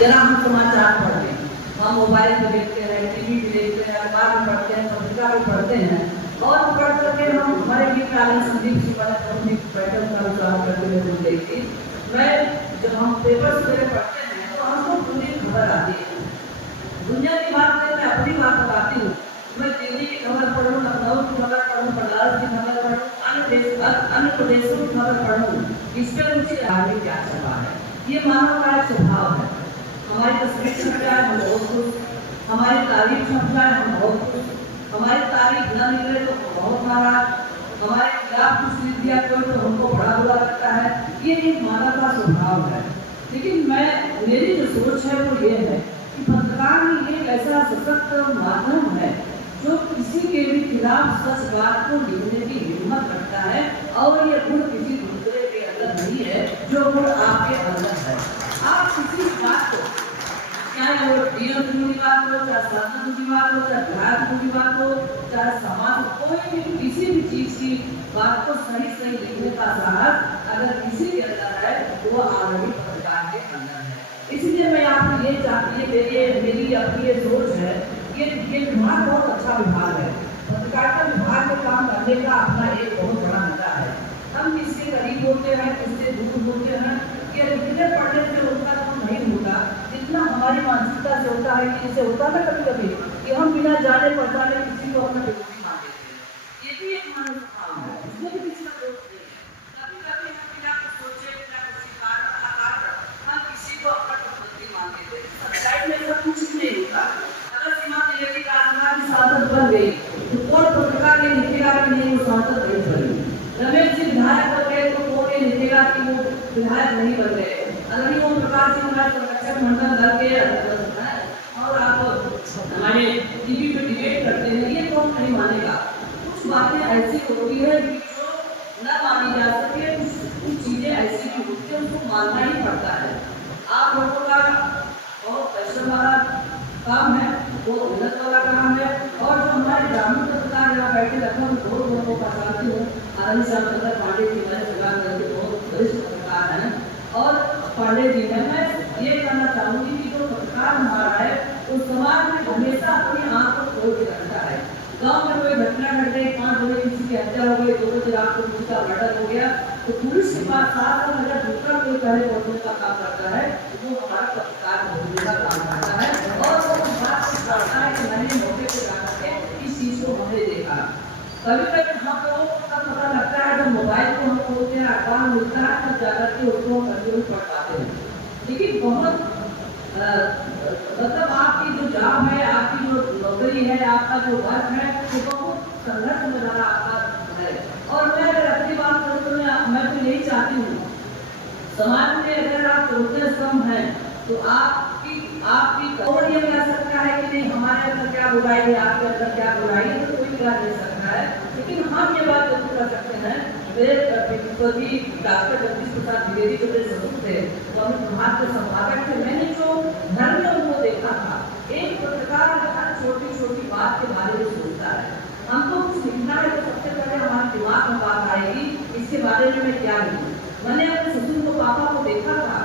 जरा हम समाचार पढ़ते हैं, हम मोबाइल पे देखते हैं, टीवी पे देखते हैं, अखबार में पढ़ते हैं, पत्रिका में पढ़ते हैं, और पढ़ करके हम हमारे भी कारण संदीप जी वाले अपनी पैटर्न का अनुसरण करते हुए सुन रही थी। मैं जब हम पेपर सवेरे पढ़ते हैं तो हमको पूरी खबर आती है। दुनिया की बात में मैं अपनी बात बताती हूँ। मैं दिल्ली की खबर पढ़ूँ, लखनऊ की खबर पढ़ूँ, बनारस की खबर पढ़ूँ, अन्य प्रदेशों की खबर पढ़ूँ, इस पर मुझे आगे क्या चल रहा है। ये मानव का एक स्वभाव है। हमारी तस्वीर छप जाए हम बहुत खुश, हमारी तारीफ छप जाए हम बहुत खुश, हमारी तारीफ न निकले तो बहुत नाराज, हमारे खिलाफ कुछ लिख दिया कोई तो हमको बड़ा बुरा लगता है। ये एक मानव का स्वभाव है। लेकिन मेरी जो सोच है वो ये है कि पत्रकार ही एक ऐसा सशक्त माध्यम है जो किसी के भी खिलाफ सच बात को लिखने की हिम्मत रखता है, और ये गुण किसी दूसरे के अंदर नहीं है जो गुण आपके अंदर है। आप किसी बात को, चाहे वो डीएम की बात हो, चाहे सांसद की बात हो, चाहे विधायक की बात हो, चाहे समाज, कोई भी किसी भी चीज की बात को सही सही लिखने का साहस अगर किसी के अंदर है तो वो आदमी पत्रकार के अंदर है। इसलिए मैं आपको ये चाहती है, मेरी अपनी ये सोच है, ये विभाग बहुत अच्छा विभाग है। पत्रकारिता विभाग में काम करने का अपना एक बहुत बड़ा मजा है। हम किसके करीब होते हैं, किससे दूर होते हैं, ये लिखने पढ़ने से उनका तो नहीं होता जितना हमारी मानसिकता से होता है। कि इसे होता ना कभी कभी कि हम बिना जाने पहचाने किसी को अपना विरोधी मान देते हैं। ये भी एक मानव स्वभाव है, इसमें भी किसी का दोष नहीं है। कभी कभी हम बिना कुछ सोचे, बिना किसी कारण हम किसी को अपना विरोधी मान देते हैं। सच्चाई में ऐसा कुछ नहीं होता। अगर सीमा त्रिवेदी का की सांसद बन गई तो कौन पत्रकार ये लिखेगा कि नहीं वो सांसद नहीं बनी। रमेश जी विधायक बन गए तो कौन ये लिखेगा कि वो विधायक नहीं बन गए। अगर वो प्रकाश सिंह हमारे संरक्षक मंडल दल के और आप हमारे टीवी पे डिबेट करते हैं, ये कौन नहीं मानेगा। कुछ बातें ऐसी होती है जो न मानी जा सके, कुछ चीजें ऐसी भी होती है उसको मानना ही पड़ता है। आप लोगों का बहुत पैसा वाला काम है, वो मेहनत वाला काम है, और जो हमारे ग्रामीण पत्रकार यहाँ बैठे लखनऊ में बहुत लोगों को पहचानती हूँ, आनंद चंद्र पांडे जी हमारे सलाह करके बहुत वरिष्ठ पत्रकार हैं, और पांडे जी ने मैं ये कहना चाहूंगी कि जो पत्रकार हमारा है वो समाज में हमेशा अपनी आंख को खोल के रखता है। गांव में कोई घटना घट गई, 5 बजे किसी की हत्या हो गई, 2 बजे रात को किसी का मर्डर हो गया, तो पुलिस के पास साथ में अगर दूसरा कोई पहले पहुंचने का काम करता है वो हमारा पत्रकार पहुंचने का काम करता है, और वो उस बात को बताता है कि मैंने मौके पर जाकर के इस चीज को हमने देखा। कभी कभी हम लोगों को पता लगता है जब मोबाइल को हम खोलते हैं, अखबार मिलता है, तब जाकर के उसको कंट्रोल पढ़ पाते हैं। लेकिन बहुत मतलब आपकी जो जॉब है, आपकी जो नौकरी है, आपका जो वर्क है, वो बहुत संघर्ष में लगा आपका है। और मैं अगर अपनी बात करूँ तो मैं तो यही चाहती हूँ, समाज में अगर आप रोजगार कम है तो आपकी और ये कह सकता है कि नहीं हमारे अंदर क्या बुराई है, आपके अंदर क्या बुराई है, तो कोई कह नहीं सकता है। लेकिन हम ये बात जरूर कर सकते हैं, मेरे डॉक्टर जगदीश प्रसाद द्विवेदी जो मेरे ससुर थे, तो हम विभाग के संपादक थे। मैंने जो धर्म में उनको देखा था, एक पत्रकार हर छोटी छोटी बात के बारे में सोचता है। हमको कुछ लिखना है तो सबसे पहले हमारे दिमाग में बात आएगी इसके बारे में मैं क्या लिखूं। मैंने अपने ससुर को, पापा को देखा था,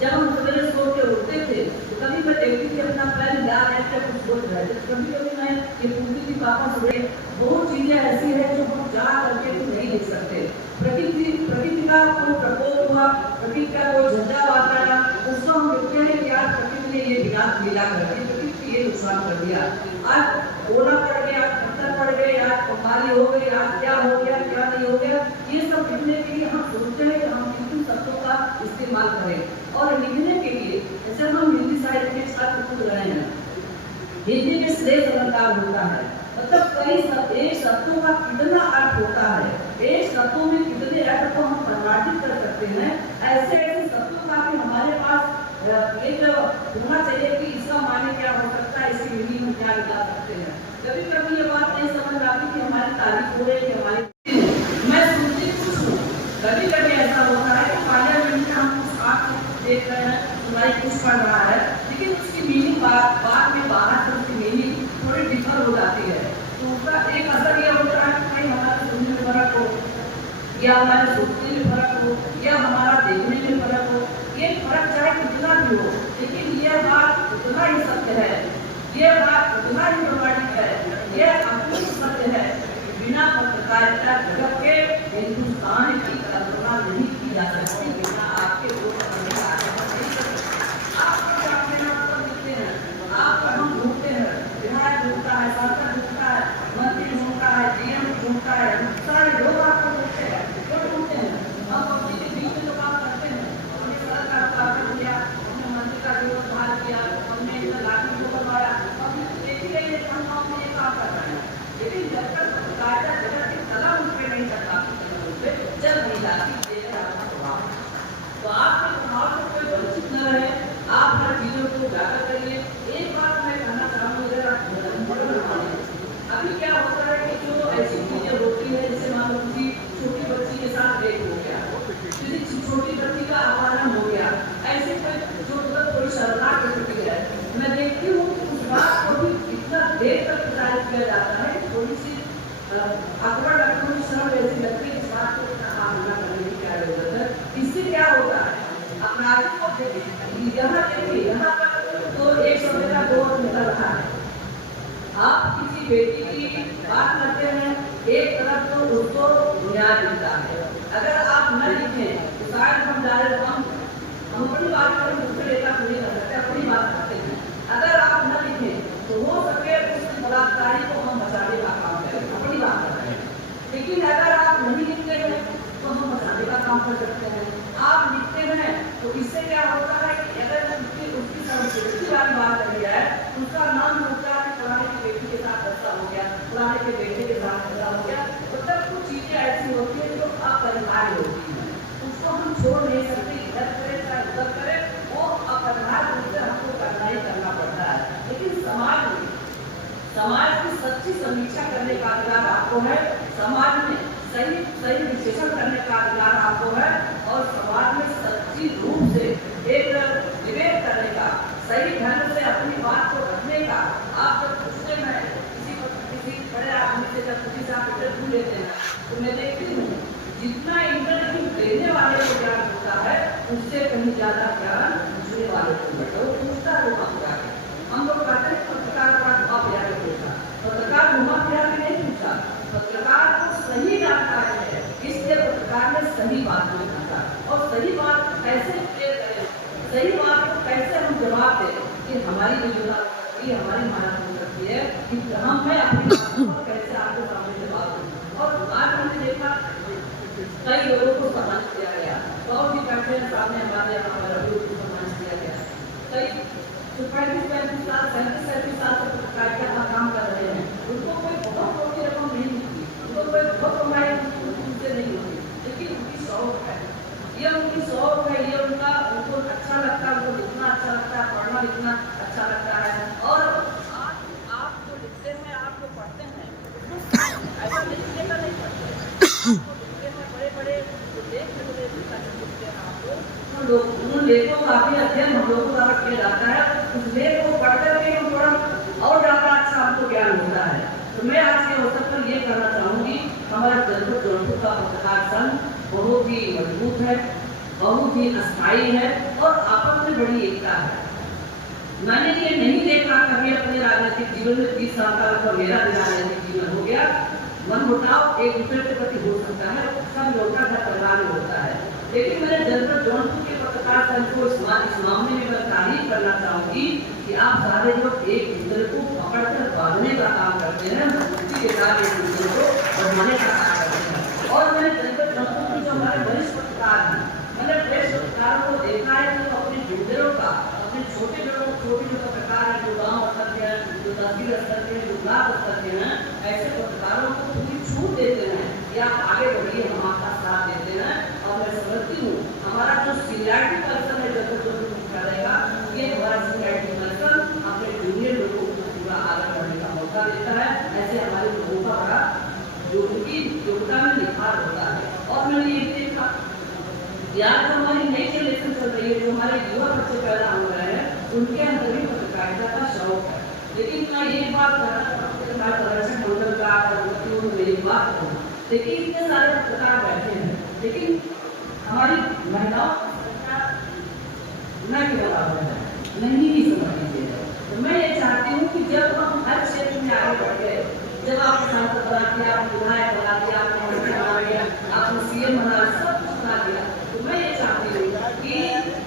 जब हम सवेरे सो के उठते थे तो कभी मैं देखती थी अपना पैर हिला रहे थे, कुछ सोच रहे थे, कभी कभी मैं ये पूछती थी पापा सुबह बहुत चीजें ऐसी है जो हम जा करके तो नहीं लिख सकते। प्रकृति का कोई प्रकोप हुआ, प्रकृति का कोई झंझावात आया, उसको हम लिखते हैं कि आज प्रकृति ने ये विनाश मिला करके प्रकृति ये नुकसान कर दिया, आज ओला पड़ गया, पत्थर पड़ गए, आज बीमारी हो गई, आज क्या हो गया, क्या नहीं हो गया। ये सब लिखने के लिए हम सोचते हैं कि हम किन शब्दों का इस्तेमाल करें। और लिखने के लिए जैसे हम हिंदी साहित्य के साथ खुद रहे हैं, हिंदी में श्रेष्ठ अलंकार होता है, मतलब कई शब्दों का कितना अर्थ होता है, एक शब्दों में कितने अर्थ को हम परिभाषित कर सकते हैं। ऐसे ऐसे शब्दों का भी हमारे पास एक होना चाहिए कि इसका माने क्या हो सकता है, इसकी मीनिंग में क्या निकाल सकते हैं। कभी कभी ये बात नहीं समझ आती कि हमारी तारीफ हो रही है कि हमारी मैं सुनती कुछ हूँ। कभी कभी ऐसा होता है कि पार्लियामेंट में हम कुछ बात देख रहे हैं, सुनाई कुछ पढ़ रहा है, लेकिन उसकी मीनिंग बाद में बाहर से उसकी मीनिंग थोड़ी डिफर हो जाती है। तो उसका एक असर यह होता है कि कहीं हमारे सुनने में फर्क हो, या हमारे सोचने में फर्क हो, या हमारा देखने में फर्क हो। ये फर्क चाहे कितना भी हो, यहाँ देखिए, यहाँ पर तो एक शब्द का दो अर्थ निकल रहा है। आप किसी बेटी की बात करते हैं, एक तरफ तो उसको न्याय मिलता है। अगर आप न लिखें तो शायद हम अपनी बात पर दूसरे लेखा पूरी कर सकते हैं, अपनी बात करते हैं। अगर आप न लिखें तो हो सके उस बलात्कारी को हम बचाने का काम करें, अपनी बात कर रहे हैं। लेकिन अगर आप नहीं लिखते हैं तो हम बचाने का काम कर सकते हैं। आप लिखते हैं तो इससे क्या होता है कि अगर उसकी संस्कृति वाली बात करी जाए, उसका नाम होता है फलाने की बेटी के साथ ऐसा हो गया, फलाने के बेटे के साथ ऐसा हो गया, मतलब कुछ चीजें ऐसी होती है जो अपरिहार्य होती है, उसको हम छोड़ नहीं सकते। इधर करें चाहे उधर करें, वो अपरिहार्य रूप से हमको करना ही करना पड़ता है। लेकिन समाज की सच्ची समीक्षा करने का अधिकार आपको है, समाज में सही विश्लेषण करने का अधिकार आपको है, और समाज में सच्ची रूप से एक विवेक करने का, सही ढंग से अपनी बात को रखने का। आप जब पूछते हैं किसी बड़े आदमी से, जब किसी से आप इंटरव्यू लेते हैं तो मैं देखती हूँ जितना इंटरव्यू देने वाले को ज्ञान होता है उससे कहीं ज्यादा ज्ञान पूछने वाले को होता है। वो पूछता है वहाँ क्या है। हम लोग कहते हैं पत्रकार का घुमा फिरा के पूछा, पत्रकार घुमा फिरा के नहीं पूछा, पत्रकार को सही जानकारी है, इसलिए पत्रकार ने सही बात नहीं पूछा। और सही बात कैसे क्लियर करें, सही बात को कैसे हम जवाब दें कि हमारी योजना हमारी मानव हो सकती है कि हम मैं अपनी बात कैसे आपके सामने जवाब दूं। और आज हमने देखा कई लोगों को सम्मान किया गया, बहुत ही बैठे सामने हमारे यहाँ पर अभी को सम्मान किया गया। कई 35-35 साल 37 साल से पत्रकारिता का काम कर रहे हैं, उनको कोई बहुत मोटी रकम नहीं मिलती, उनको कोई बहुत कमाई उनसे नहीं होती, लेकिन उनकी शौक है, ये उनकी शौक है, ये उनको अच्छा लगता है, उनको लिखना अच्छा लगता है, पढ़ना लिखना अच्छा लगता है। और आप जो लिखते हैं, आप जो पढ़ते हैं, ऐसा लिखने का नहीं पढ़ते, बड़े-बड़े जो लेख लिखते हैं आपको, उन लेखों का भी अध्ययन हम लोगों द्वारा किया जाता है। उस लेख को पढ़ करके हम थोड़ा और ज़्यादा अच्छा हमको ज्ञान होता है। तो मैं आज के अवसर पर ये कहना चाहूँगी, हमारा जौनपुर का पत्रकार संघ बहुत ही मजबूत है, बहुत ही अस्थायी है और आपस में बड़ी एकता है। मैंने ये नहीं देखा कभी अपने राजनीतिक जीवन में 30 साल का मेरा भी राजनीतिक जीवन हो गया, मनमुटाव एक दूसरे के प्रति हो सकता है, सब लोगों का परिवार में होता है। लेकिन मैंने जनपद जौनपुर के पत्रकार संघ को इस मामले में मैं तारीफ करना चाहूंगी कि आप सारे लोग एक दूसरे को पकड़कर बांधने का काम करते हैं, मजबूती के साथ एक दूसरे को बढ़ाने का काम करते हैं। और मैंने जनपद जौनपुर के जो हमारे वरिष्ठ पत्रकार हैं, मैंने वरिष्ठ पत्रकारों को देखा है कि अपने जूनियरों का, अपने छोटे जो पत्रकार हैं, जो गाँव स्तर के हैं, जो तहसील स्तर के हैं, जो ब्लॉक स्तर के हैं, ऐसे पत्रकारों को पूरी छूट देते हैं कि आप आगे बढ़िए, हम आपका साथ देते हैं। और मैं समझती हूँ हमारा जो सीनियरिटी पर्सन है जो करेगा, ये हमारा सीनियरिटी पर्सन अपने जूनियर लोगों को पूरा आगे बढ़ने का मौका देता है। ऐसे हमारे लोगों का बड़ा जो उनकी योग्यता में निखार होता है। और मैंने ये देखा यार जो हमारी नई जनरेशन चल रही है, जो हमारे युवा बच्चे पैदा हो रहे हैं, उनके अंदर भी पत्रकारिता का शौक है। लेकिन मैं ये बात मेरी बात करूँ, देखिए इतने सारे पत्रकार बैठे हैं, लेकिन हमारी महिलाओं न के बराबर है, नहीं ही समझ लीजिए। तो मैं ये चाहती हूँ कि जब हम हर क्षेत्र में आगे बढ़ गए, जब आप सांसद बना दिया, आप विधायक बना दिया, आपने मंत्री बना दिया, आपने सीएम बना, सब कुछ बना दिया, तो मैं ये चाहती हूँ कि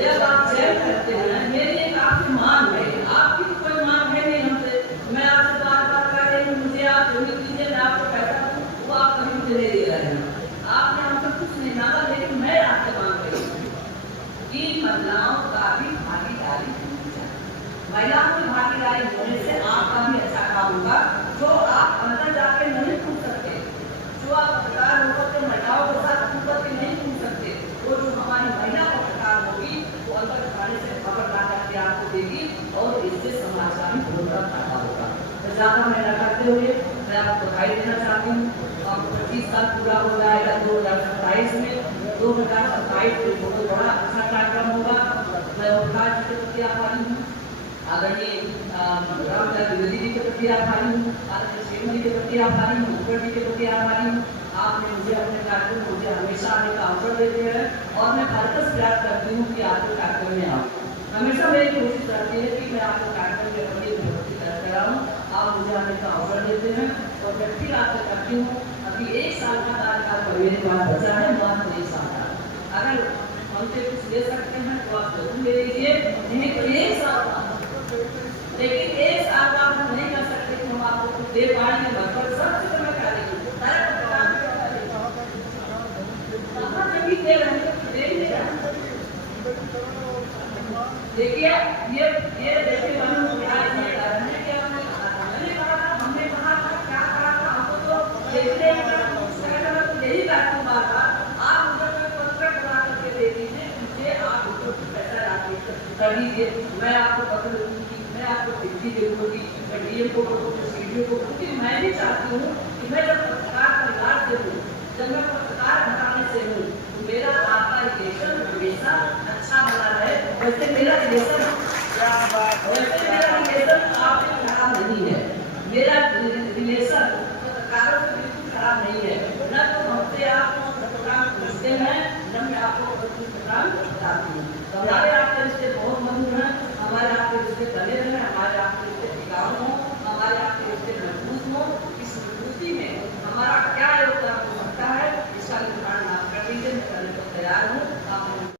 जब आप चयन करते हैं, मेरे एक आपकी मांग है, आपकी कोई मांग है नहीं हमसे, मैं आपसे बार-बार कह रही हूँ मुझे आप जमीन दीजिए, मैं आपको पैसा दूँ, वो आप कभी मुझे नहीं दे रहे हैं। आपने हमसे कुछ नहीं मांगा, लेकिन मैं आपसे मांग रही हूँ कि महिलाओं का भी भागीदारी होनी चाहिए। महिलाओं की भागीदारी होने से आपका भी अच्छा काम होगा। जो आप अंदर जाके नहीं पूछ सकते, जो आप पत्रकार होकर के महिलाओं के साथ पूछ करके नहीं पूछ सकते, वो जो हमारी महिला पत्रकार होगी वो अंदर खाने से खबर ला करके आपको देगी और इससे समाज का भी बहुत बड़ा फायदा होगा। तो ज़्यादा मैं न करते हुए मैं आपको बधाई देना चाहती हूँ। आपको 25 साल पूरा हो जाएगा 2027 में। 2027 में बहुत बड़ा अच्छा कार्यक्रम होगा। मैं उपराज जी के प्रति आभारी हूँ, आदरणीय रामचंद्र द्विवेदी जी के प्रति आभारी हूँ, आदरणीय शेम जी के प्रति आभारी हूँ, मुखर जी के प्रति आभारी हूँ। आपने मुझे अपने कार्यक्रम मुझे हमेशा आने का अवसर देते हैं और मैं हर प्रयास करती हूँ कि आपके कार्यक्रम में आऊँ। मैं आपको कार्यक्रम के प्रति भर्ती कर रहा हूँ। आप मुझे आने का ऑर्डर देते हैं और मैं फिर आपसे करती हूँ। अभी 1 साल का कार्यकाल मेरे पास बचा है, मात्र 1 साल का। अगर हमसे कुछ ले सकते हैं तो आप जरूर ले लीजिए, नहीं तो 1 साल, लेकिन 1 साल का हम नहीं कर सकते कि हम आपको कुछ दे पाएंगे। मतलब सबसे तो मैं कहा देंगे देखिए ये देखिए मैंने कहा था, हमने कहा था क्या कहा था, हमको तो देखने यही बात बार आप मुझे पत्र बना करके दे दीजिए, मुझे आप उसको पैसा कर दीजिए, मैं आपको पत्र दूंगी, मैं आपको चिट्ठी दे दूंगी, मैं डीएम को बोलूँगी, सीडीओ को, क्योंकि मैं भी चाहती हूँ कि मैं जब पत्रकार परिवार से हूँ, जब मैं पत्रकार घराने से हूँ, मेरा आपका रिलेशन हमेशा अच्छा बना रहे। वैसे मेरा रिलेशन आपसे खराब नहीं है, मेरा रिलेशन पत्रकारों से बिल्कुल खराब नहीं है। न तो हमसे आप प्रोग्राम पूछते हैं, न मैं आपको प्रोग्राम बताती हूँ। हमारे आपके रिश्ते बहुत मधुर हैं, हमारे आपके रिश्ते बने हैं, हमारे आपके रिश्ते टिकाऊ हैं।